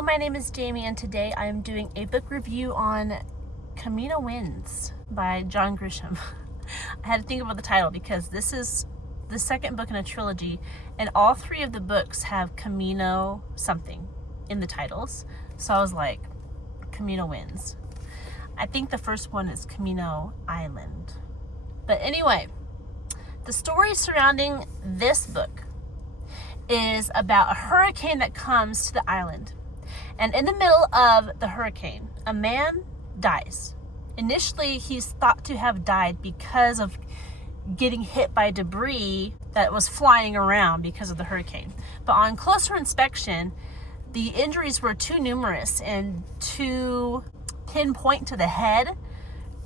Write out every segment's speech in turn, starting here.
Hello, my name is Jamie, and today I am doing a book review on Camino Winds by Grisham. I had to think about the title because this is the second book in a trilogy, and all three of the books have Camino something in the titles. So I was like, Camino Winds. I think the first one is Camino Island. But anyway, the story surrounding this book is about a hurricane that comes to the island. And in the middle of the hurricane, a man dies. Initially, he's thought to have died because of getting hit by debris that was flying around because of the hurricane. But on closer inspection, the injuries were too numerous and too pinpoint to the head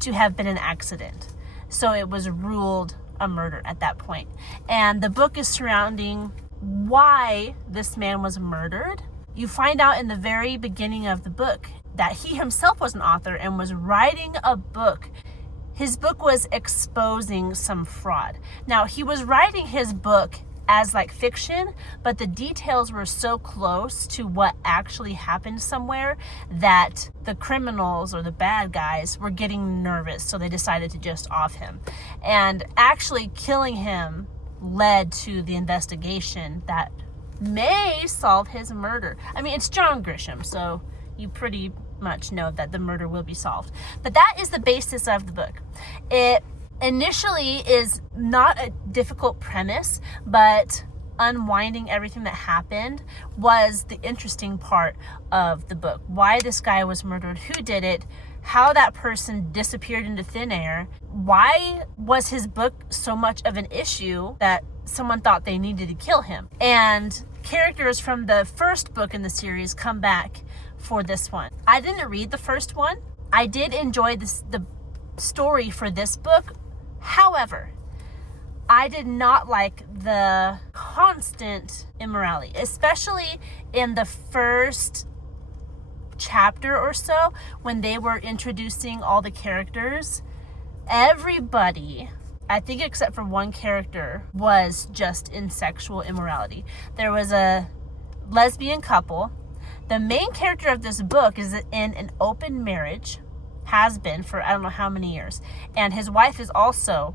to have been an accident. So it was ruled a murder at that point. And the book is surrounding why this man was murdered. You find out in the very beginning of the book that he himself was an author and was writing a book. His book was exposing some fraud. Now, he was writing his book as like fiction, but the details were so close to what actually happened somewhere that the criminals or the bad guys were getting nervous, so they decided to just off him. And actually killing him led to the investigation that may solve his murder. I mean, it's Grisham, so you pretty much know that the murder will be solved. But that is the basis of the book. It initially is not a difficult premise, but unwinding everything that happened was the interesting part of the book. Why this guy was murdered, who did it, how that person disappeared into thin air, why was his book so much of an issue that someone thought they needed to kill him. And characters from the first book in the series come back for this one. I didn't read the first one. I did enjoy the story for this book. However, I did not like the constant immorality, especially in the first chapter or so when they were introducing all the characters. Everybody, I think except for one character, was just in sexual immorality. There was a lesbian couple. The main character of this book is in an open marriage, has been for I don't know how many years. And his wife is also,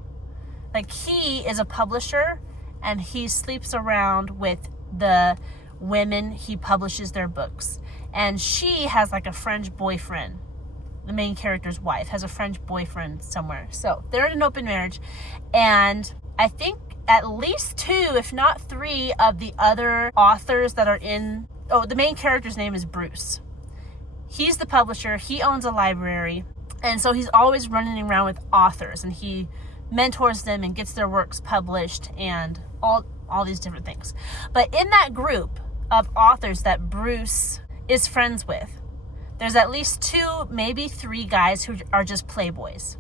like, he is a publisher and he sleeps around with the women he publishes their books. And she has like a French boyfriend. The main character's wife has a French boyfriend somewhere. So they're in an open marriage. And I think at least 2, if not 3, of the other authors that are in... Oh, the main character's name is Bruce. He's the publisher. He owns a library. And so he's always running around with authors. And he mentors them and gets their works published and all these different things. But in that group of authors that Bruce is friends with, there's at least 2, maybe 3 guys who are just playboys.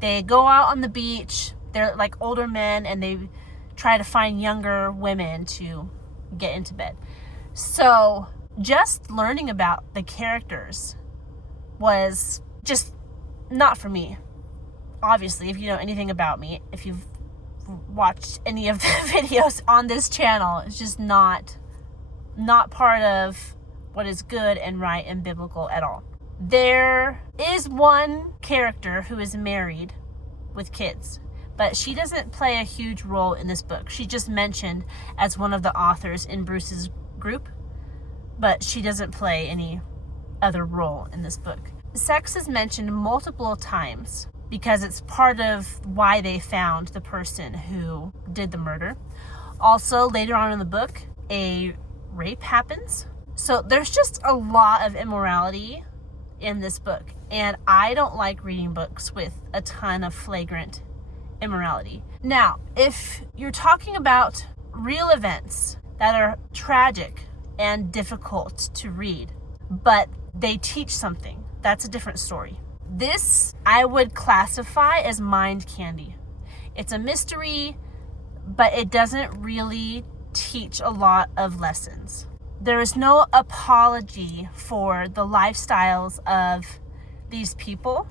They go out on the beach. They're like older men, and they try to find younger women to get into bed. So just learning about the characters was just not for me. Obviously, if you know anything about me, if you've watched any of the videos on this channel, it's just not part of what is good and right and biblical at all. There is one character who is married with kids, but she doesn't play a huge role in this book. She's just mentioned as one of the authors in Bruce's group, but she doesn't play any other role in this book. Sex is mentioned multiple times because it's part of why they found the person who did the murder. Also, later on in the book, a rape happens. So there's just a lot of immorality in this book. And I don't like reading books with a ton of flagrant immorality. Now, if you're talking about real events that are tragic and difficult to read, but they teach something, that's a different story. This I would classify as mind candy. It's a mystery, but it doesn't really teach a lot of lessons. There is no apology for the lifestyles of these people.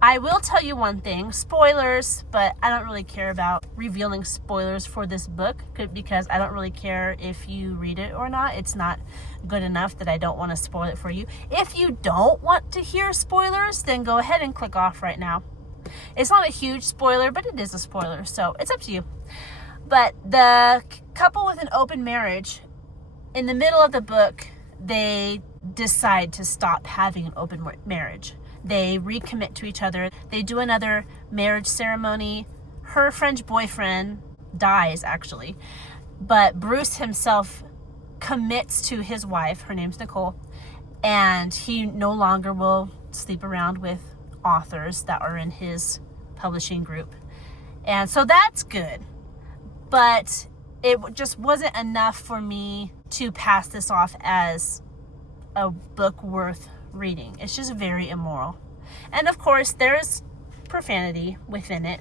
I will tell you one thing, spoilers, but I don't really care about revealing spoilers for this book because I don't really care if you read it or not. It's not good enough that I don't want to spoil it for you. If you don't want to hear spoilers, then go ahead and click off right now. It's not a huge spoiler, but it is a spoiler, so it's up to you. But the couple with an open marriage, in the middle of the book, they decide to stop having an open marriage. They recommit to each other. They do another marriage ceremony. Her French boyfriend dies, actually. But Bruce himself commits to his wife. Her name's Nicole. And he no longer will sleep around with authors that are in his publishing group. And so that's good. But it just wasn't enough for me to pass this off as a book worth reading. It's just very immoral. And of course, there's profanity within it.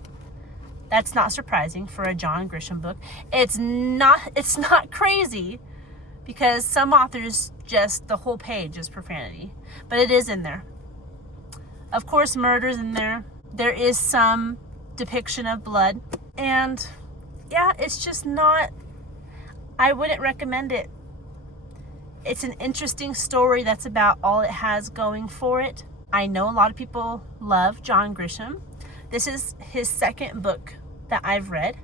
That's not surprising for a John Grisham book. It's not crazy because some authors just, the whole page is profanity. But it is in there. Of course, murder's in there. There is some depiction of blood. And yeah, it's just not, I wouldn't recommend it. It's an interesting story. That's about all it has going for it. I know a lot of people love John Grisham. This is his second book that I've read.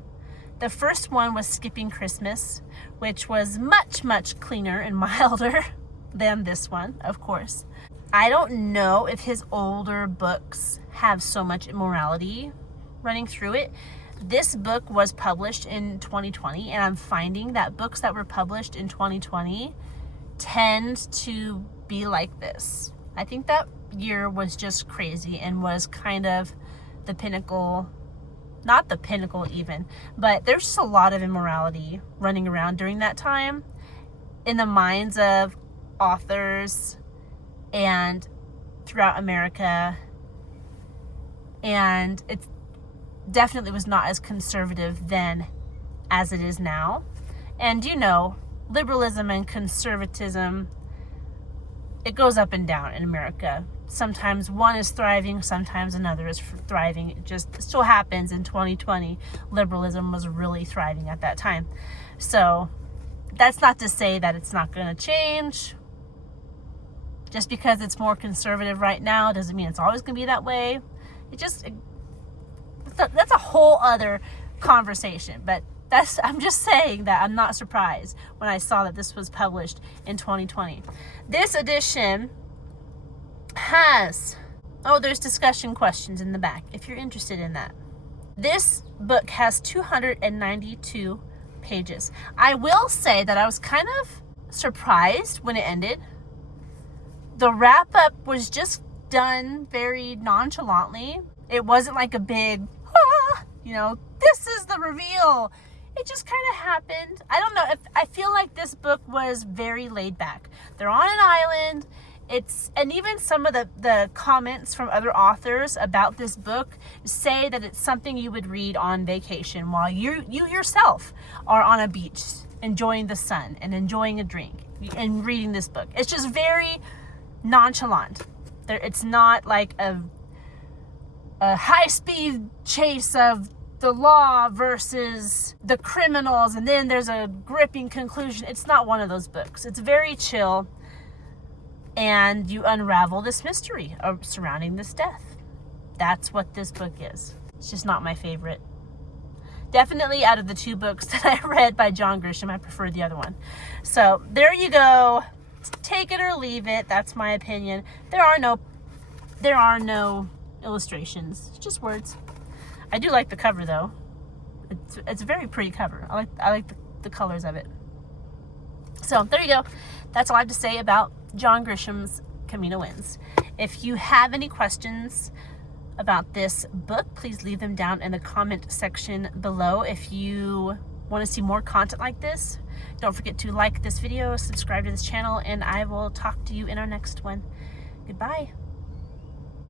The first one was Skipping Christmas, which was much, much cleaner and milder than this one, of course. I don't know if his older books have so much immorality running through it. This book was published in 2020, and I'm finding that books that were published in 2020 tend to be like this. I think that year was just crazy and was kind of the pinnacle, not the pinnacle even, but there's just a lot of immorality running around during that time in the minds of authors and throughout America. And it definitely was not as conservative then as it is now. And you know, liberalism and conservatism, it goes up and down in America. Sometimes one is thriving, sometimes another is thriving. It just so happens in 2020, liberalism was really thriving at that time. So that's not to say that it's not going to change. Just because it's more conservative right now doesn't mean it's always going to be that way. That's a whole other conversation. But I'm just saying that I'm not surprised when I saw that this was published in 2020. This edition has, there's discussion questions in the back if you're interested in that. This book has 292 pages. I will say that I was kind of surprised when it ended. The wrap up was just done very nonchalantly. It wasn't like a big, this is the reveal. It just kind of happened. I don't know. I feel like this book was very laid back. They're on an island. And even some of the comments from other authors about this book say that it's something you would read on vacation while you yourself are on a beach enjoying the sun and enjoying a drink and reading this book. It's just very nonchalant. It's not like a high-speed chase of the law versus the criminals and then there's a gripping conclusion. It's not one of those books. It's very chill, and you unravel this mystery surrounding this death. That's what this book is. It's just not my favorite. Definitely out of the two books that I read by John Grisham, I prefer the other one. So there you go. Take it or leave it. That's my opinion. There are no illustrations. It's just words. I do like the cover though. It's a very pretty cover. I like the colors of it. So there you go. That's all I have to say about John Grisham's Camino Winds. If you have any questions about this book, please leave them down in the comment section below. If you want to see more content like this, don't forget to like this video, subscribe to this channel, and I will talk to you in our next one. Goodbye.